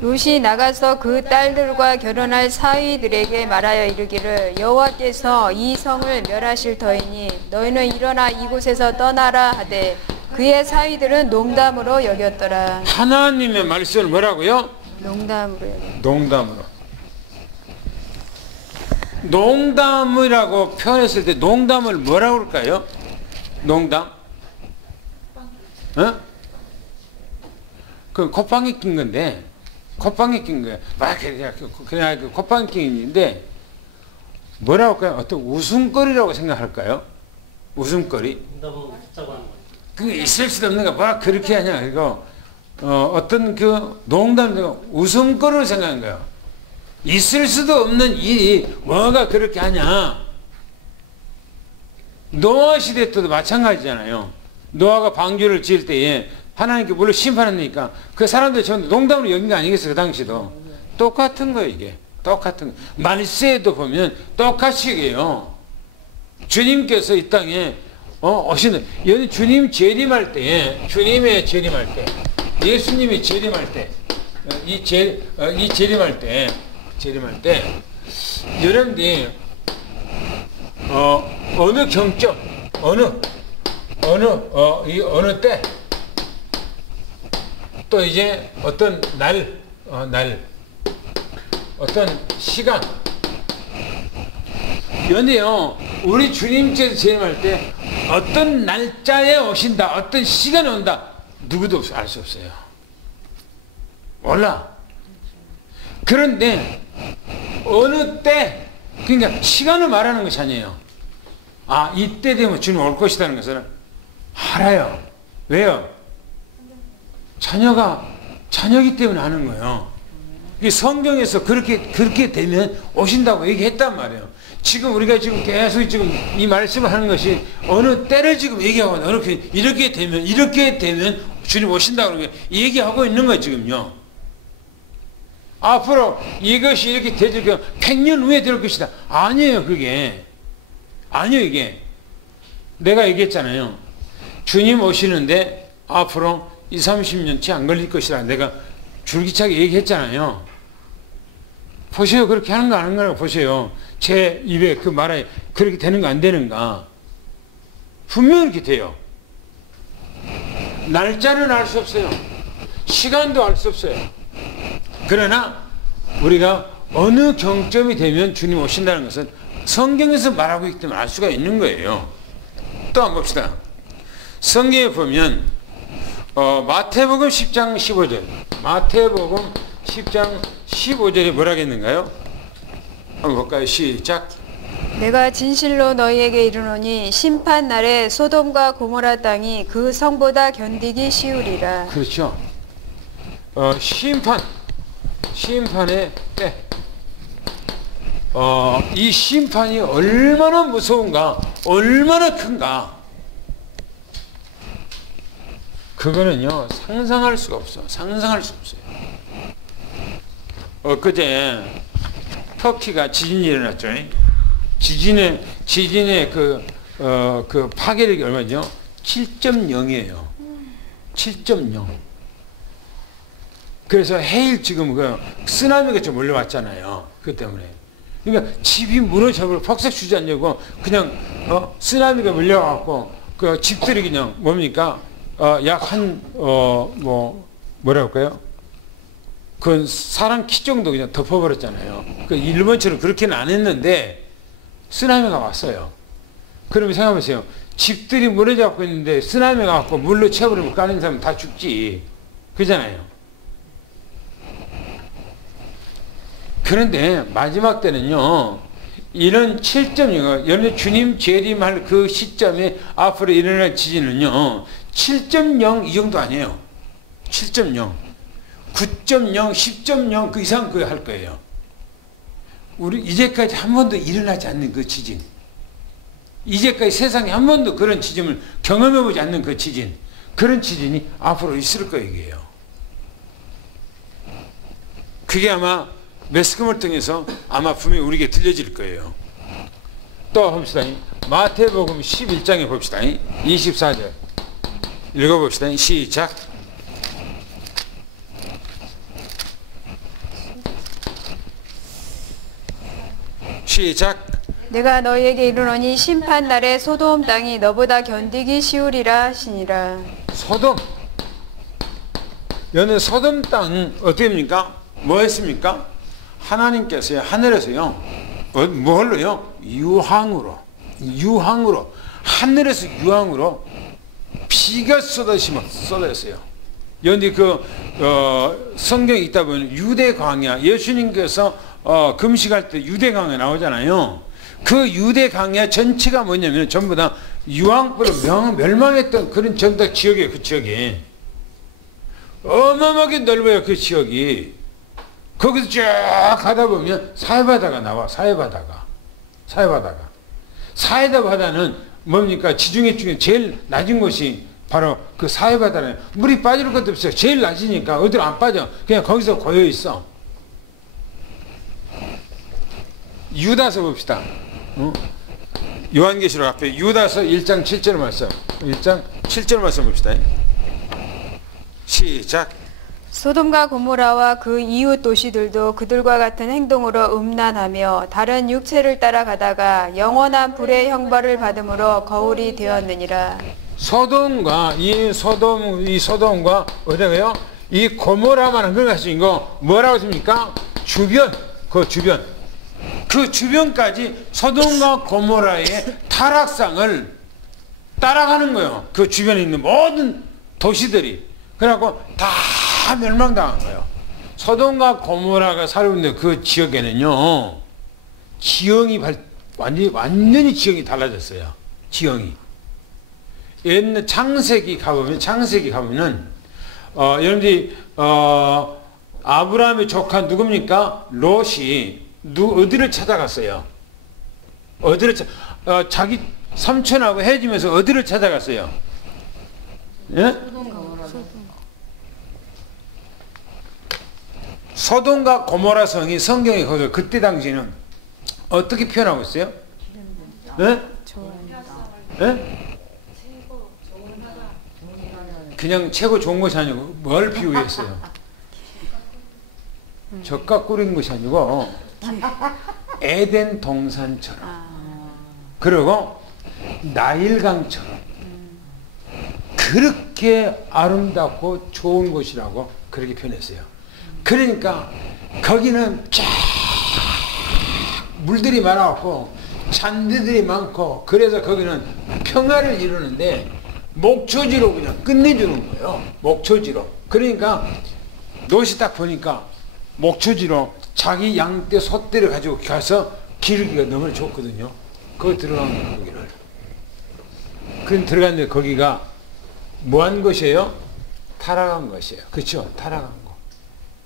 롯이 나가서 그 딸들과 결혼할 사위들에게 말하여 이르기를 여호와께서 이 성을 멸하실 터이니 너희는 일어나 이곳에서 떠나라 하되 그의 사위들은 농담으로 여겼더라. 하나님의 말씀을 뭐라고요? 농담으로 여겼더라. 농담으로. 농담이라고 표현했을 때 농담을 뭐라고 할까요? 농담? 어? 그 콧방귀 낀 건데, 콧방귀 낀 거예요. 그냥 콧방귀 낀인데, 뭐라고 할까요? 어떤 웃음거리라고 생각할까요? 웃음거리? 그게 있을 수도 없는 거, 막 그렇게 하냐. 그리고, 어떤 그 농담, 웃음거리로 생각한 거예요. 있을 수도 없는 일이 뭐가 그렇게 하냐. 노아 시대 때도 마찬가지잖아요. 노아가 방주를 지을 때에 하나님께 물론 심판하니까 그 사람들이 전부 농담으로 여긴 거 아니겠어요? 그 당시도. 똑같은 거예요, 이게. 똑같은 거. 말세에도 보면 똑같이 얘기해요. 주님께서 이 땅에 오시는, 주님 재림할 때에, 주님의 재림할 때, 예수님이 재림할 때, 재림할 때, 여러분들이, 어느 경점, 어느 때, 또 이제 어떤 어떤 시간. 그런데요, 우리 주님께서 재림할 때 어떤 날짜에 오신다, 어떤 시간에 온다, 누구도 알 수 없어요. 몰라. 그런데 어느 때, 그러니까 시간을 말하는 것이 아니에요. 이때 되면 주님 올 것이라는 것은 알아요. 왜요? 자녀기 때문에 아는 거예요. 성경에서 그렇게 되면 오신다고 얘기했단 말이에요. 지금 우리가 지금 계속 이 말씀을 하는 것이 어느 때를 지금 얘기하고 이렇게 되면 주님 오신다고 얘기하고 있는 거예요, 지금요. 앞으로 이것이 이렇게 되질 100년 후에 될 것이다. 아니에요, 그게. 아니에요, 이게. 내가 얘기했잖아요. 주님 오시는데 앞으로 20-30년치 안 걸릴 것이라 내가 줄기차게 얘기했잖아요. 보세요. 그렇게 하는 거 안 하는 거라고 보세요. 제 입에 그 말에 그렇게 되는가 안 되는가. 분명히 이렇게 돼요. 날짜는 알 수 없어요. 시간도 알 수 없어요. 그러나 우리가 어느 경점이 되면 주님 오신다는 것은 성경에서 말하고 있기 때문에 알 수가 있는 거예요. 또 한번 봅시다. 성경에 보면 마태복음 10장 15절, 마태복음 10장 15절에 뭐라겠는가요? 한번 볼까요? 시작. 내가 진실로 너희에게 이르노니 심판 날에 소돔과 고모라 땅이 그 성보다 견디기 쉬우리라. 그렇죠. 심판의 때. 이 심판이 얼마나 무서운가, 얼마나 큰가. 그거는요, 상상할 수가 없어. 상상할 수 없어요. 엊그제 터키가 지진이 일어났죠. 지진의 그 파괴력이 얼마죠? 7.0이에요. 7.0. 그래서 해일 지금 쓰나미가 좀 올라왔잖아요. 그 때문에. 그러니까 집이 무너져버려 폭삭 주지 않냐고 그냥 쓰나미가 밀려갖고 그 집들이 그냥 뭡니까? 약 한 뭐라 할까요? 그 사람 키 정도 그냥 덮어버렸잖아요. 그 일본처럼 그렇게는 안 했는데 쓰나미가 왔어요. 그러면 생각해보세요. 집들이 무너져 갖고 있는데 쓰나미가 왔고 물로 채워버리면 까는 사람은 다 죽지. 그잖아요. 그런데 마지막 때는요, 이런 7.0, 여러분 주님 재림할 그 시점에 앞으로 일어날 지진은요, 7.0 이 정도 아니에요. 7.0, 9.0, 10.0 그 이상 그 할 거예요. 우리 이제까지 한 번도 일어나지 않는 그 지진, 이제까지 세상에 한 번도 그런 지진을 경험해보지 않는 그 지진, 그런 지진이 앞으로 있을 거예요. 그게 아마 매스컴을 통해서 아마 분명히 우리에게 들려질 거예요. 또 봅시다. 마태복음 11장에 봅시다. 24절 읽어봅시다. 시작. 시작. 내가 너희에게 이르노니 심판날에 소돔 땅이 너보다 견디기 쉬우리라 하시니라. 소돔. 여는 소돔 땅 어떻게 됩니까? 뭐 했습니까? 하나님께서요, 하늘에서요, 뭘로요? 유황으로, 하늘에서 유황으로 비가 쏟아졌어요. 여기 성경에 있다 보면 유대 광야, 예수님께서 금식할 때 유대 광야 나오잖아요. 그 유대 광야 전체가 뭐냐면 전부 다 유황불로 멸망했던 그런 전다 지역이에요. 그 지역이 어마어마하게 넓어요. 그 지역이. 거기서 쫙 가다 보면 사해바다가 나와. 사해바다가. 사해바다는 뭡니까? 지중해 중에 제일 낮은 곳이 바로 그 사해바다는 물이 빠질 것도 없어요. 제일 낮으니까 어디로 안 빠져. 그냥 거기서 고여 있어. 유다서 봅시다. 요한계시록 앞에 유다서 1장 7절 말씀. 1장 7절 말씀 봅시다. 시작. 소돔과 고모라와 그 이웃 도시들도 그들과 같은 행동으로 음란하며 다른 육체를 따라가다가 영원한 불의 형벌을 받음으로 거울이 되었느니라. 소돔과 어디가요? 이 고모라만 그 가진 거 뭐라고 했습니까? 그 주변까지 소돔과 고모라의 타락상을 따라가는 거예요. 그 주변에 있는 모든 도시들이. 그래갖고 다 멸망당한 거예요. 소돔과 고모라가 살고 있는 그 지역에는요, 지형이 완전히 지형이 달라졌어요. 지형이. 옛날 창세기 가보면은, 여러분들이, 아브라함의 조카 누굽니까? 롯이 어디를 찾아갔어요? 자기 삼촌하고 헤어지면서 어디를 찾아갔어요? 예? 소돔과 고모라 성이 성경에 거기서 그때 당시에는 어떻게 표현하고 있어요? 네? 네? 그냥 최고 좋은 것이 아니고 뭘 비유했어요? 젓가 꾸린 것이 아니고 에덴 동산처럼, 그리고 나일강처럼 그렇게 아름답고 좋은 곳이라고 그렇게 표현했어요. 그러니까 거기는 쫙 물들이 많아갖고 잔디들이 많고, 그래서 거기는 평화를 이루는데 목초지로 그냥 끝내주는 거예요. 목초지로. 그러니까 롯이 딱 보니까 목초지로 자기 양떼 소떼를 가지고 가서 기르기가 너무 좋거든요. 거기 들어간 거예요. 거기를. 그 들어갔는데 거기가 뭐한 것이에요? 타락한 것이에요. 그렇죠? 타락한 거.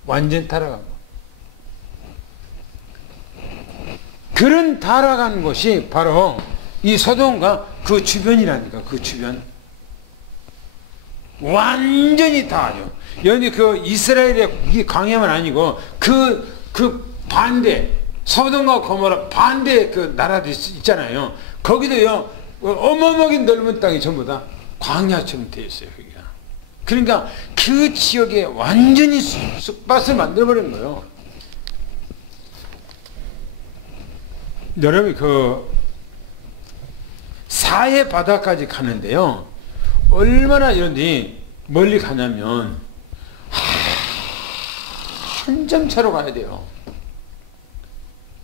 완전 타락한 거. 그런 타락한 곳이 바로 이 소돔과 그 주변이라니까. 그 주변. 완전히 다 아주. 여기 그 이스라엘의 광야만 아니고 그 반대, 소돔과 고모라 반대 그 나라도 있잖아요. 거기도요, 어마어마하게 넓은 땅이 전부 다 광야처럼 되어 있어요. 거기가. 그러니까 그 지역에 완전히 쑥밭을 만들어버린 거예요. 여러분, 그 사해 바다까지 가는데요, 얼마나 이런데 멀리 가냐면 한 점 차로 가야 돼요.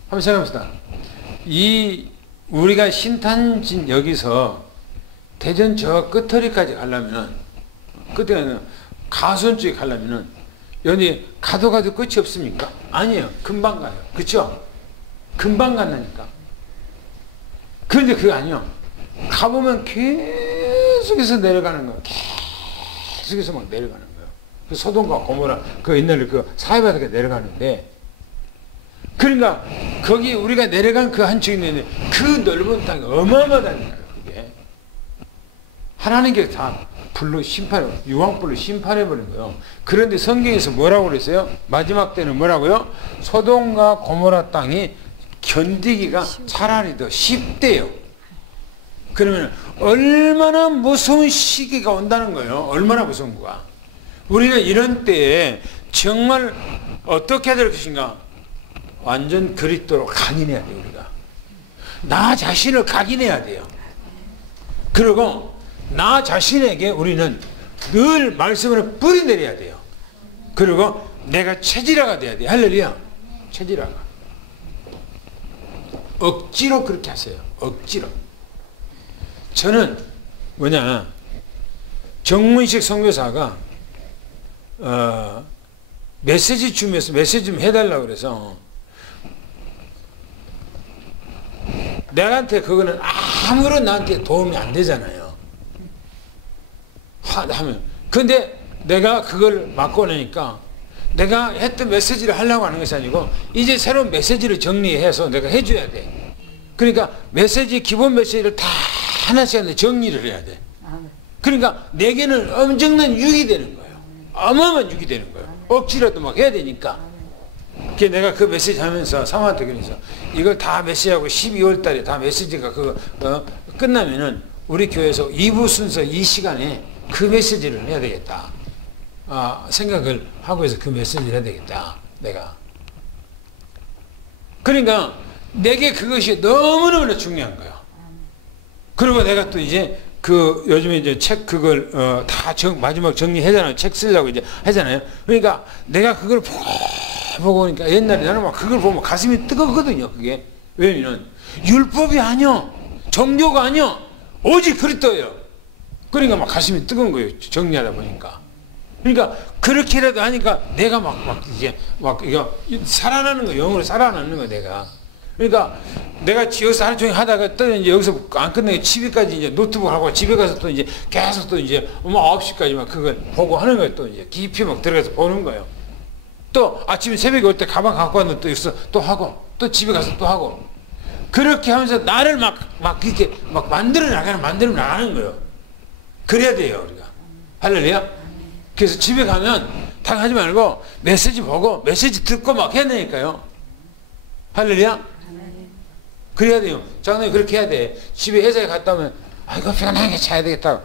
한번 생각합시다. 이 우리가 신탄진 여기서 대전 저 끝허리까지 가려면은 그때는 가수원 쪽에 가려면은 여기 가도 끝이 없습니까? 아니에요. 금방 가요. 그렇죠? 금방 간다니까. 그런데 그게 아니요. 가보면 계속해서 내려가는 거예요. 계속해서 막 내려가는 거예요. 그 소돔과 고모라 그 옛날에 그 사해바다가 내려가는데, 그러니까 거기 우리가 내려간 그 한쪽에 있는데 그 넓은 땅이 어마어마하다니까요. 그게 하나님께 다 불로 심판해, 유황불로 심판해버린 거예요. 그런데 성경에서 뭐라고 그랬어요? 마지막 때는 뭐라고요? 소돔과 고모라 땅이 견디기가 차라리 더 쉽대요. 그러면 얼마나 무서운 시기가 온다는 거예요. 얼마나 무서운 거야. 우리는 이런 때에 정말 어떻게 해야 될 것인가? 완전 그리스도로 각인해야 돼요. 우리가 나 자신을 각인해야 돼요. 그리고 나 자신에게 우리는 늘 말씀을 뿌리내려야 돼요. 그리고 내가 체질화가 돼야 돼요. 할렐루야. 체질화가. 억지로 그렇게 하세요. 억지로. 저는 뭐냐, 정문식 선교사가 메시지 주면서 메시지 좀 해달라고 그래서 내한테 그거는 아무런 나한테 도움이 안 되잖아요. 하면. 근데 내가 그걸 맡고 나니까 내가 했던 메시지를 하려고 하는 것이 아니고 이제 새로운 메시지를 정리해서 내가 해줘야 돼. 그러니까 메시지, 기본 메시지를 다 하나씩 정리를 해야 돼. 그러니까 내게는 엄청난 유익이 되는 거예요. 어마어마한 유익이 되는 거예요. 억지라도 막 해야 되니까. 그래서 내가 그 메시지 하면서 사모한테 그래서 이걸 다 메시지하고 12월 달에 다 메시지가 끝나면은 우리 교회에서 2부 순서 이 시간에 그 메시지를 해야 되겠다. 생각을 하고 해서 그 메시지를 해야 되겠다. 내가. 그러니까 내게 그것이 너무너무 중요한 거예요. 그리고 내가 또 이제 요즘에 이제 책 그걸 다 마지막 정리하잖아요. 책 쓰려고 이제 하잖아요. 그러니까 내가 그걸 보고 오니까 옛날에 나는 막 그걸 보면 가슴이 뜨겁거든요. 그게. 왜냐면 율법이 아니요. 종교가 아니요. 오직 그리스도예요. 그러니까 막 가슴이 뜨거운 거예요. 정리하다 보니까. 그러니까 그렇게라도 하니까 내가 이제 이거 살아나는 거, 영으로 살아나는 거 내가. 그러니까 내가 여기서 하루 종일 하다가 또 이제 여기서 안 끝나게 집에까지 이제 노트북 하고 집에 가서 또 이제 계속 또 이제 9시까지 막 그걸 보고 하는 거예요. 또 이제 깊이 막 들어가서 보는 거예요. 또 아침에 새벽에 올 때 가방 갖고 왔는데 또 여기서 또 하고 또 집에 가서 또 하고 그렇게 하면서 나를 막 이렇게 막 만들어 나가는 거예요. 그래야 돼요, 우리가. 할렐루야. 그래서 집에 가면 당 하지 말고 메시지 보고 메시지 듣고 막 해야 되니까요. 할렐루야. 그래야 돼요. 장로님 그렇게 해야 돼. 집에 회사에 갔다 오면 아이고 편하게 자야 되겠다.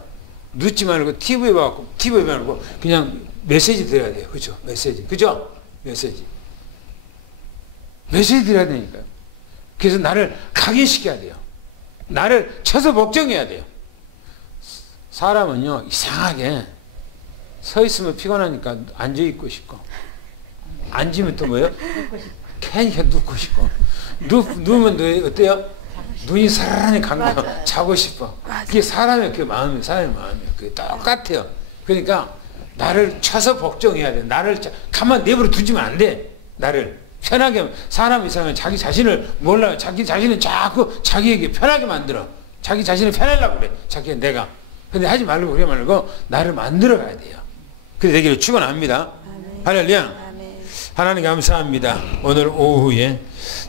늦지 말고 TV 말고 그냥 메시지 드려야 돼요. 그죠? 메시지. 그죠? 메시지 드려야 되니까요. 그래서 나를 각인시켜야 돼요. 나를 쳐서 복종해야 돼요. 사람은요 이상하게 서 있으면 피곤하니까 앉아 있고 싶고 앉으면 또 뭐예요? 괜히 눕고 싶고 누우면 어때요? 눈이 사라니 감겨 자고 싶어. 그게 사람의 그 마음이에요. 사람의 마음이에요. 그게 똑같아요. 그러니까 나를 쳐서 복종해야 돼. 나를 가만 내버려 두지면 안 돼. 나를 편하게. 사람 이상은 자기 자신을 몰라요. 자기 자신을 자꾸 자기에게 편하게 만들어. 자기 자신을 편하려고 그래. 자기 내가. 근데 하지 말고 그래 말고 나를 만들어 가야 돼요. 그래 되기를 축원합니다. 할렐루야. 하나님 감사합니다. 오늘 오후에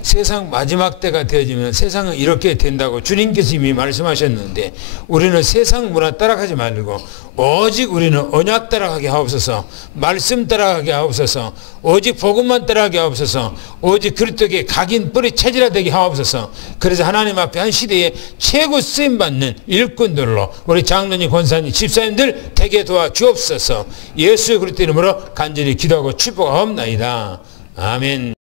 세상 마지막 때가 되어지면 세상은 이렇게 된다고 주님께서 이미 말씀하셨는데 우리는 세상 문화 따라가지 말고 오직 우리는 언약 따라가게 하옵소서. 말씀 따라가게 하옵소서. 오직 복음만 따라가게 하옵소서. 오직 그리스도께 각인 뿌리 체질화되게 하옵소서. 그래서 하나님 앞에 한 시대에 최고 쓰임받는 일꾼들로 우리 장로님, 권사님, 집사님들 되게 도와주옵소서. 예수 그리스도 이름으로 간절히 기도하고 축복하옵나이다. 아멘.